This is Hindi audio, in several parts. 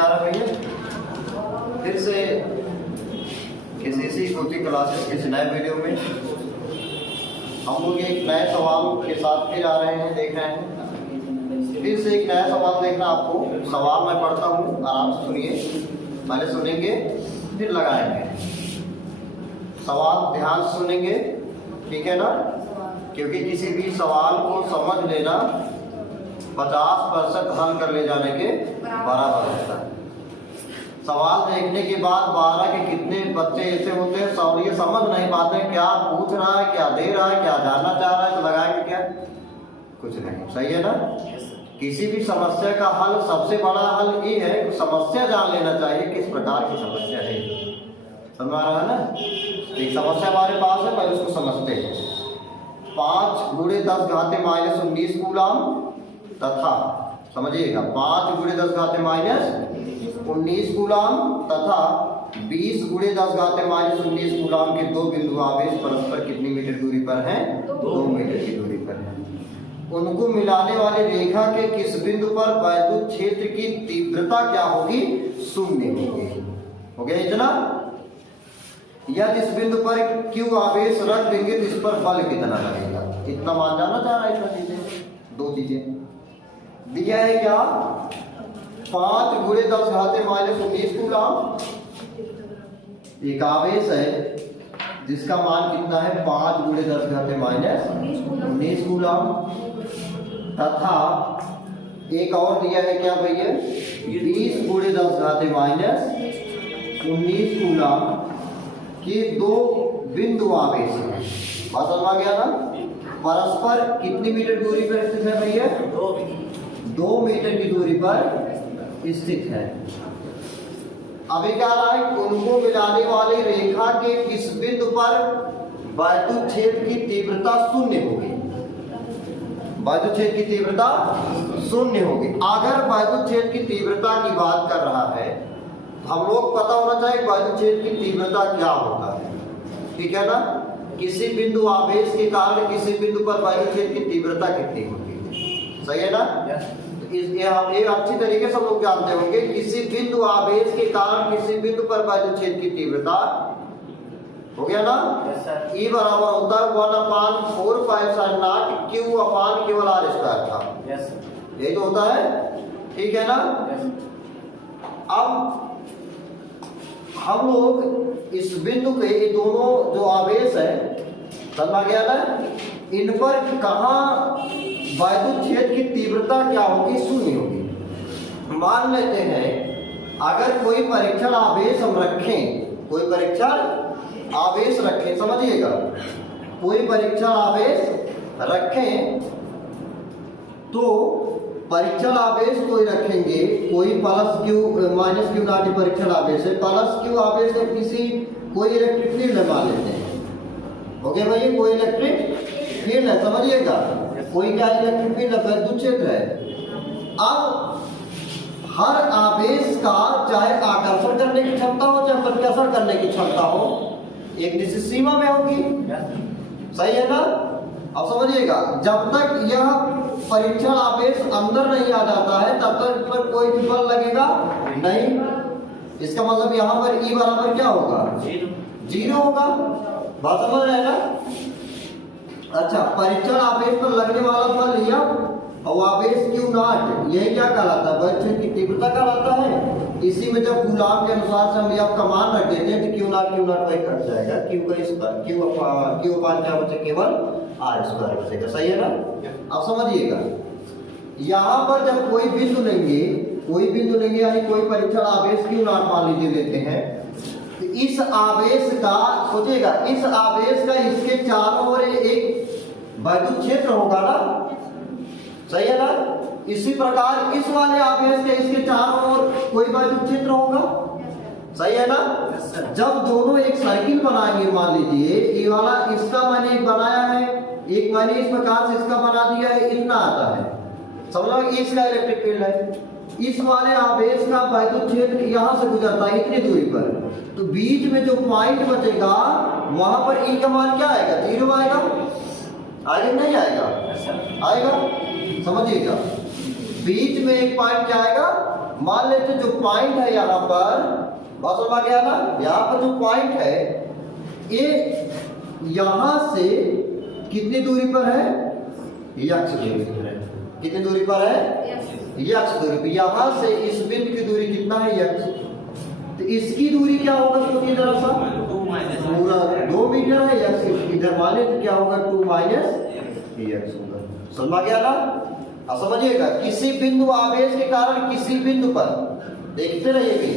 आ रहा है भैया? फिर से किसी कोचिंग क्लासेस के नए वीडियो में हम लोग एक नए सवाल के साथ फिर आ रहे हैं, देख रहे हैं। फिर से एक नया सवाल देखना आपको। सवाल मैं पढ़ता हूँ, आराम से सुनिए, पहले सुनेंगे फिर लगाएंगे। सवाल ध्यान से सुनेंगे, ठीक है ना? क्योंकि किसी भी सवाल को समझ लेना 50% हल कर ले जाने के बराबर होता है। सवाल देखने के बाद 12 के कितने बच्चे ऐसे होते हैं और ये समझ नहीं पाते क्या पूछ रहा है, क्या दे रहा है, क्या जानना चाह रहा है, तो लगाएंगे क्या? कुछ नहीं। सही है ना? किसी भी समस्या का हल, सबसे बड़ा हल ये है कि समस्या जान लेना चाहिए किस प्रकार की समस्या है। समझ आ रहा है ना? एक समस्या हमारे पास है, पहले उसको समझते हैं। 5 × 10⁻−19 कूलम तथा, समझिएगा, 5 × 10⁻−19 कूलम तथा 20 × 10⁻−19 कूलम के दो बिंदु आवेश परस्पर कितनी मीटर दूरी पर हैं? 2 मीटर की दूरी पर हैं। उनको मिलाने वाली रेखा के किस बिंदु पर वैद्युत क्षेत्र की तीव्रता क्या होगी? 0 होगी। हो गया इतना? या इस बिंदु पर Q आवेश रख देंगे तो इस पर बल कितना लगेगा? इतना मान जाना चाह रहा है। इतना चीजें, 2 चीजें दिया है क्या? 5 × 10⁻−19 कूलम एक आवेश है जिसका मान कितना है? 5 × 10⁻−19 कूलम तथा एक और दिया है क्या भैया? 20 × 10⁻−19 कूलम के 2 बिंदु आवेश हैं। बात समझ आ गया ना? परस्पर कितनी मीटर दूरी पर स्थित है भैया? 2 मीटर की दूरी पर स्थित है। अभी क्या रहा है? उनको मिलाने वाली रेखा के किस बिंदु पर वैद्युत क्षेत्र की तीव्रता 0 होगी? वैद्युत क्षेत्र की तीव्रता 0 होगी। अगर वैद्युत क्षेत्र की तीव्रता की बात कर रहा है, हम लोग पता होना चाहिए वैद्युत क्षेत्र की तीव्रता क्या होता है, ठीक है ना? किसी बिंदु आवेश के कारण किसी बिंदु पर वैद्युत क्षेत्र की तीव्रता कितनी होती है? सही है ना? ये अच्छी तरीके से हम लोग जानते होंगे। किसी बिंदु आवेश के कारण किसी बिंदु पर वैद्युत क्षेत्र की तीव्रता, हो गया ना? E बराबर होता है 1/4π Q केवल r² था। यही तो होता है, ठीक है ना? अब हम लोग इस बिंदु के, ये दोनों जो आवेश है, समझ गया ना? इन पर कहाँ वैद्युत क्षेत्र की तीव्रता क्या होगी? 0 होगी। मान लेते हैं अगर कोई परीक्षण आवेश हम रखें, कोई परीक्षण आवेश रखें, समझिएगा, कोई परीक्षण आवेश रखें तो परीक्षण आवेश कोई रखेंगे, कोई +Q परीक्षण आवेश है, +Q आवेश है किसी कोई इलेक्ट्रिक फील्ड है, मान लेते हैं। ओके भाई, कोई इलेक्ट्रिक फील्ड है, समझिएगा, कोई क्या इलेक्ट्रिक फील्ड है? वैद्युत क्षेत्र है। अब हर आवेश का चाहे आकर्षण करने की क्षमता हो चाहे प्रत्यावर्तन करने की क्षमता हो, एक निश्चित सीमा में होगी। सही है ना? अब समझिएगा, जब तक यह परीक्षण आवेश अंदर नहीं आ जाता है तब तक इस पर कोई भी बल लगेगा नहीं। इसका मतलब यहाँ पर E बराबर क्या होगा? 0 होगा। बात समझ रहे हैं ना? अच्छा, परीक्षण आवेश पर लगने वाला बल लिया और आवेश Q0, यही क्या कहलाता है? वैद्युत क्षेत्र की तीव्रता कहलाता है। इसी में जब कूलम के अनुसार से हम यह का मान रख देते हैं तो Q0 वही कट जाएगा, Q का स्क्वायर, Q क्या बचे? केवल r² बचेगा। सही है ना? अब समझिएगा, यहाँ पर जब कोई बिंदु लेंगे यानी कोई परीक्षण आवेश Q0 मान लीजिए लेते हैं, तो इस आवेश का, सोचिएगा, इस आवेश का इसके चारों ओर एक वैद्युत क्षेत्र होगा ना? सही है ना? इसी प्रकार इस वाले आवेश के इसके चारों ओर कोई वैद्युत क्षेत्र होगा। सही है ना? जब दोनों एक सर्किल बनाएंगे, मान लीजिए ये वाला इसका मैंने एक बनाया है, एक मैंने इस प्रकार से इसका बना दिया है, इतना आता है, समझ लो इसका इलेक्ट्रिक फील्ड है। इस वाले आवेश का वैद्युत क्षेत्र यहां से गुजरता है इतनी दूरी पर, तो बीच में जो पॉइंट बचेगा वहां पर E का मान क्या आएगा? 0 आएगा। आएगा नहीं आएगा? आएगा। समझिएगा, बीच में एक पॉइंट क्या आएगा? मान लेते जो पॉइंट है यहाँ पर, बात समझ आ गया ना, यहाँ पर जो पॉइंट है ये यहाँ से कितनी दूरी पर है, यक्स दूरी पर है। कितनी दूरी पर है, यक्स दूरी पर। यहाँ से इस बिंदु की दूरी कितना है, यक्स। तो इसकी दूरी क्या होगा, तो इधर सा पूरा 2 मीटर है, यक्स इधर माने तो क्या होगा 2 माइनस यक्स होगा। समझ आ गया ना। अब समझिएगा, किसी बिंदु आवेश के कारण किसी बिंदु पर, देखते रहिए,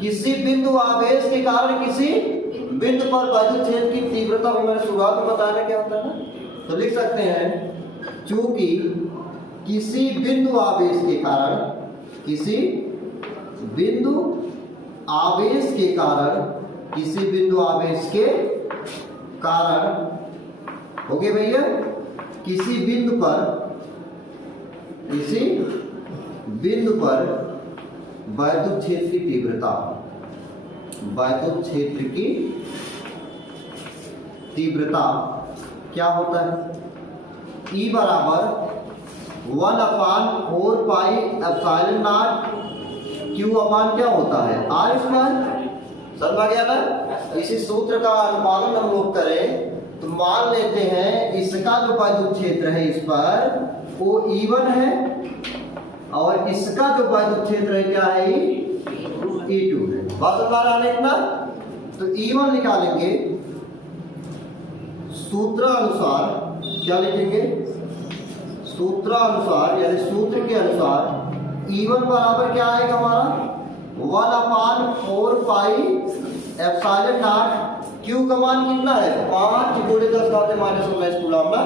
किसी बिंदु आवेश के कारण किसी बिंदु पर वैद्युत क्षेत्र की तीव्रता, मैंने शुरुआत में बताया क्या होता है ना, तो लिख सकते हैं चूंकि किसी बिंदु आवेश के कारण, किसी बिंदु आवेश के कारण, किसी बिंदु आवेश के कारण, हो गए भैया, किसी बिंदु पर, किसी बिंदु पर वैद्युत क्षेत्र की तीव्रता, वैद्युत क्षेत्र की तीव्रता क्या होता है, E बराबर 1/4 पाई एप्सिलॉन नॉट Q अपान क्या होता है, R स्क्वायर। समझ आ गया ना। इसी सूत्र का अनुपालन हम लोग करें तो मान लेते हैं इसका जो वैद्युत क्षेत्र है इस पर वो E1 है, और इसका जो वैद्युत क्षेत्र है क्या है, E2 है। बात समझ आ रहा है इतना। तो E1 निकालेंगे, सूत्रानुसार क्या लिखेंगे, सूत्रानुसार यानी सूत्र के अनुसार E1 बराबर क्या आएगा हमारा 1/4 पाई एप्सिलॉन नॉट Q का मान कितना है 5 × 10⁻⁻⁹ कूलम ना।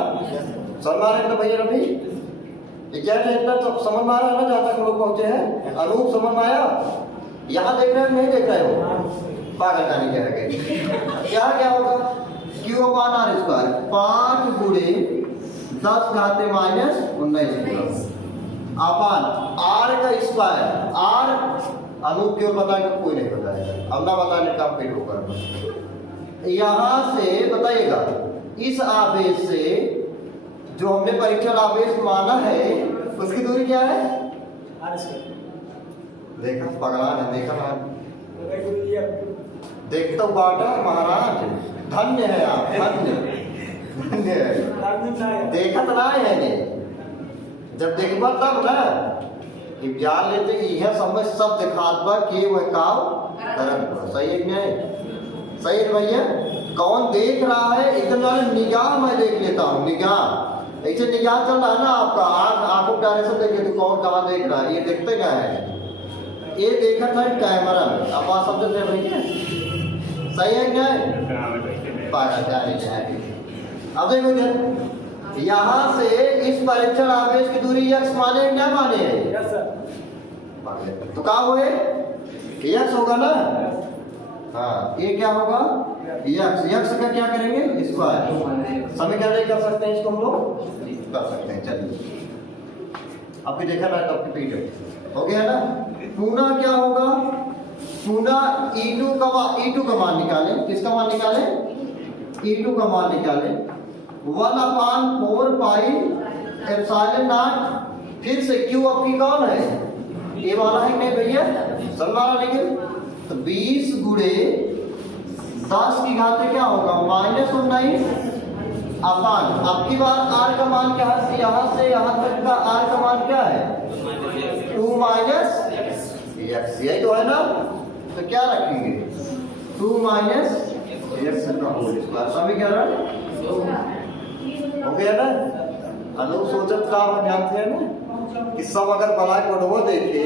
समझ आ रहे हैं भैया रवि, क्या इतना तो समझ में आ रहा है ना, जहाँ तक हम लोग पहुंचे हैं। अनूप समझ में आया, यहाँ देख रहे हो नहीं देख रहे हो, पागल जाने क्या है, क्या क्या होगा Q अपान R स्क्वायर 5 × 10⁻⁻⁹ अपान R का स्क्वायर। R अनूप क्यों बताएगा, कोई नहीं बताएगा, अब ना बताने का फिर होगा। यहाँ से बताइएगा, इस आवेश से जो हमने परीक्षण आवेश माना है उसकी दूरी क्या है, देखा पगला है, देखा ना, देखता बाटा महाराज, धन्य है आप, धन्य धन्य है। देखा तो ना है ने, जब देखबा तब ना जान लेते कि यह समझ सब दिखातबा के वह काम करन। सही है क्या, सही है भैया। कौन देख रहा है, इतना निगाह मैं देख लेता हूँ, निगाह ऐसे निगाह चल रहा है ना आपका, आंखों डायरेक्शन देखे तो कौन कहाँ देख रहा है, ये देखते क्या है, ये देखा था कैमरा में। अब बात समझते हैं भैया, सही है क्या, अब देखो यहाँ से इस परीक्षण आवेश की दूरी यक्स माने क्या माने है, तो क्या हुए यक्स होगा ना। हाँ, ये क्या होगा यक्स, यक्स का क्या करेंगे स्क्वायर, समीकरण कर सकते हैं इसको हम लोग कर सकते हैं। चलिए आपकी देखा ना, तो आपकी पीठ हो गया ना। पुनः क्या होगा, पुनः E2 का मान निकालें, किसका मान निकालें, E2 का मान निकालें 1/4 पाई एप्सिलॉन नॉट, फिर से Q आपकी कौन है, ये वाला है नहीं भैया, सलमान लेकिन तो 20 × 10⁻⁻ क्या होगा -19 अपान, आपकी बार R का मान क्या है, यहाँ से यहाँ तक का R का मान क्या है 2 - x, यही तो है ना। तो क्या रखेंगे 2 - x का होल स्क्वायर, समीकरण हो गया ना। अनु सोचत का हम जानते हैं ना कि सब अगर बड़ा पढ़ो देखे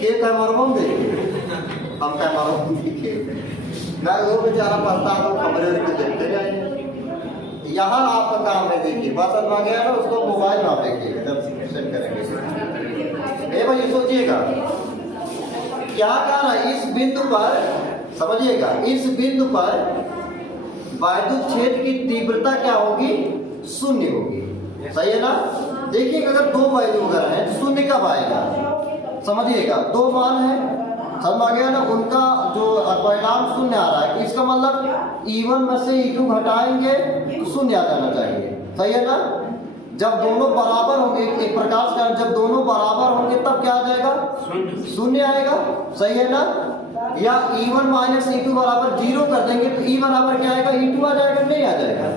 के कैमरा देखे, हम कैमरा देखे ना, वो बेचारा पढ़ता तो खबरें के देखते जाएंगे। यहाँ आपका काम है, देखिए बात समझ आ गया ना, उसको मोबाइल में आप देखिए जब सेंड करेंगे। ये भाई सोचिएगा क्या कहना, इस बिंदु पर समझिएगा, इस बिंदु पर वैद्युत क्षेत्र की तीव्रता क्या होगी, 0 होगी। सही है ना। देखिए अगर 2 वैल्यू वगैरह है तो 0 कब आएगा, समझिएगा 2 मान है, समझ आ गया ना, उनका जो परिणाम 0 आ रहा है, इसका मतलब E1 में से E2 घटाएंगे तो 0 आ जाना चाहिए। सही है ना। जब दोनों बराबर होंगे, एक प्रकाश का जब दोनों बराबर होंगे तब क्या आ जाएगा? शून्य आएगा। सही है ना? या E1 माइनस E2 बराबर 0 कर देंगे तो E बराबर क्या आएगा? E2 आ जाएगा, नहीं आ जाएगा?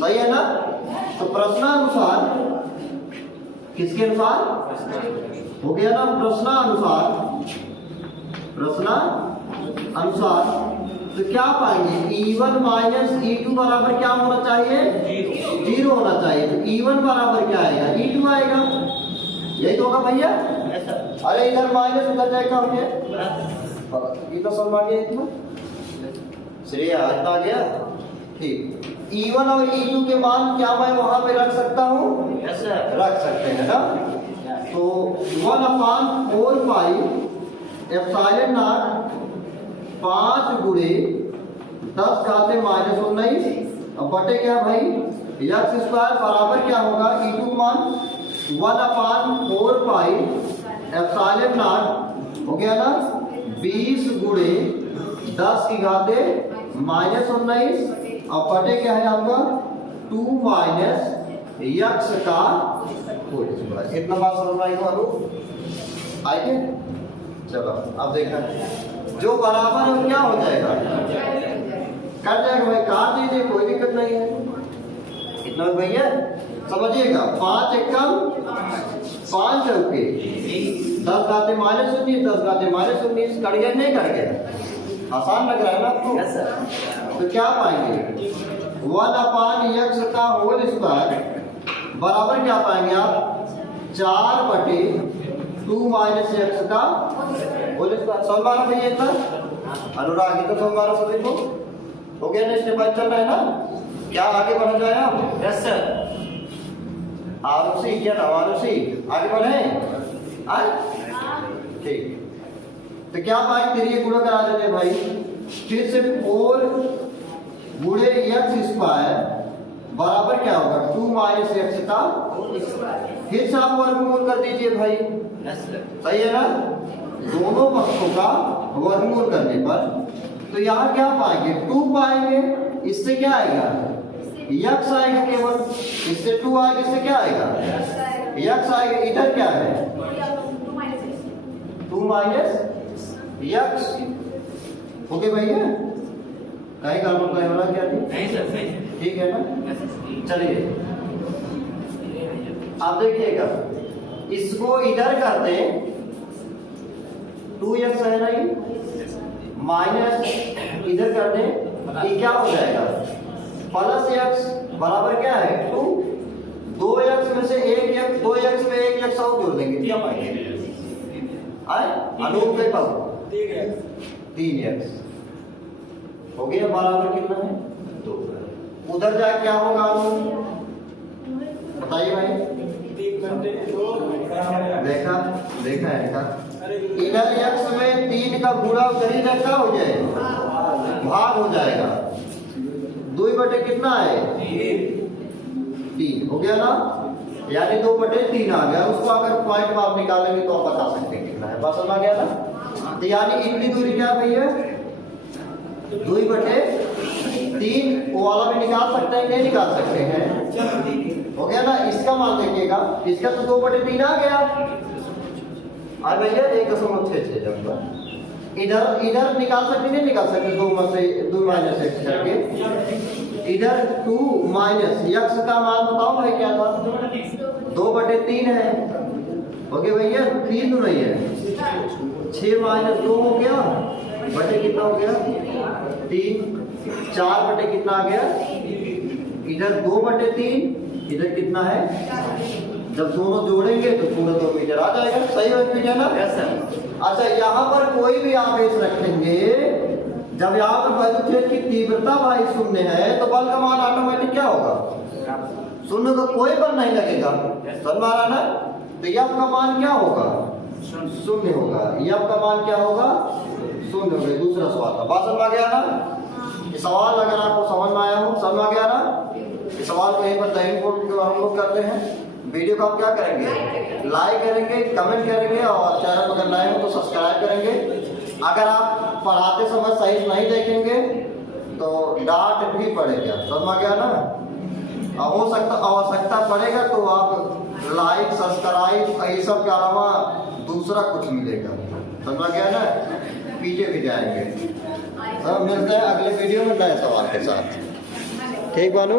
सही है ना? तो प्रश्नानुसार, किसके अनुसार हो गया ना? प्रश्नानुसार तो क्या पाएंगे? E1 माइनस E2 बराबर क्या होना चाहिए? 0 होना चाहिए। तो E1 बराबर क्या आएगा? E2 आएगा। यही तो होगा भैया। अरे इधर माइनस उधर जाएगा, हो गया ये तो समझ आ गया इतना। श्रेय इतना आ गया, ठीक। E1 और E2 के मान क्या मैं वहां पे रख सकता हूँ? रख सकते हैं ना। तो 1/4 पाई एप्सिलॉन नॉट 5 गुणे 10 घाते -19 अब बटे क्या भाई? x स्क्वायर बराबर क्या होगा? E2 मान 1/4 पाई एप्सिलॉन नॉट हो गया ना 20 गुणे 10 की घाते -19 और बटे क्या है आपका? 2 माइनस x का होल स्क्वायर। इतना बात समझ में आई? आइए चलो अब देखा जो बराबर है क्या हो जाएगा? कर जाएगा भाई, काट दीजिए, कोई दिक्कत नहीं है। इतना भैया समझिएगा। 5 एकम 5 चौके 10 घाते -19 10 घाते -19 कट गया, नहीं कट गया? आसान लग रहा है ना आपको? तो क्या पाएंगे? 1/x का होल स्क्वायर बराबर क्या पाएंगे आप? 4/2 माइनस x का होल स्क्वायर। सोमवार भैया इतना अनुराग तो सोमवार सभी को हो गया ना? स्टेप बाय चल रहा है ना? क्या आगे बढ़ जाए आप? Yes sir. आरुषि क्या नाम? आरुषि आगे बढ़े आज, ठीक। तो क्या भाई तेरी गुणा करा देते भाई। फिर से 4 गुणे x स्क्वायर बराबर क्या होगा? 2 माइनस x का फिर से आप वर्गमूल कर दीजिए भाई। सही है ना? दोनों पक्षों का वर्गमूल करने पर तो यहाँ क्या पाएंगे? 2 पाएंगे। इससे क्या आएगा? x आएगा केवल। इससे 2 आएगा, इससे क्या आएगा? x आएगा। इधर क्या है? 2 माइनस x हो गया भैया। कहीं का मतलब हो रहा क्या? नहीं सर, ठीक है ना? चलिए आप देखिएगा, इसको इधर कर दें 2x है ना, ये माइनस इधर कर दें, ये क्या हो जाएगा? प्लस x बराबर क्या है? 2। 2x में से 1x 2x में 1x और जोड़ देंगे, क्या पाएंगे? अनूप के पास 3x हो गया। बराबर कितना है? 2। उधर जाए क्या होगा? बताइए भाई। देखा है का? इधर x में 3 का गुणा उधर ही क्या हो जाए? भाग हो जाएगा। 2 बटे कितना है? 3 हो गया ना? यानी 2 बटे 3 आ गया। उसको अगर पॉइंट में आप निकालेंगे तो आप बता सकते हैं कितना है। बस आ गया ना? तो यानी इतनी दूरी क्या भैया? 2 बटे 3 वो वाला भी निकाल सकते हैं, नहीं निकाल सकते हैं? हो गया ना? इसका मान देखिएगा, इसका तो 2 बटे 3 आ गया। आज भैया 1.66 इधर निकाल सकते, नहीं निकाल सकते? 2 माइनस x करके इधर 2 माइनस x का मान बताओ भाई क्या था? 2 बटे 3 है। हो गया भैया? 3 तो नहीं है, 6 माइनस 2 हो गया बटे कितना हो गया? 3। 4 बटे कितना आ गया? इधर 2 बटे 3, इधर कितना है? जब दोनों जोड़ेंगे तो पूरा 2 मीटर आ जाएगा। सही है मीटर ना? अच्छा, यहाँ पर कोई भी आवेश रखेंगे, जब यहाँ पर वैद्युत क्षेत्र की तीव्रता भाई 0 है तो बल का मान ऑटोमेटिक क्या होगा? 0 का कोई बल नहीं लगेगा। समझ में आ रहा ना? तो F का मान क्या होगा? 0 होगा। F का मान क्या होगा? 0 होगा। दूसरा सवाल था, बात समझ आ गया ना? ये सवाल अगर आपको समझ में आया हो, समझ आ गया ना? ये सवाल को यहीं पर टाइम को हम लोग करते हैं। वीडियो को आप क्या करेंगे? लाइक करेंगे, कमेंट करेंगे और चैनल अगर नए हो तो सब्सक्राइब करेंगे। अगर आप पढ़ाते समय सही नहीं देखेंगे तो डांट भी पड़ेगा। समझ आ गया ना? हो सकता आवश्यकता पड़ेगा तो आप लाइक सब्सक्राइब ये सब के अलावा दूसरा कुछ मिलेगा, समझ गया ना, पीछे भी जाएंगे। मिलते हैं अगले वीडियो में नए सवाल के साथ, ठीक बानू।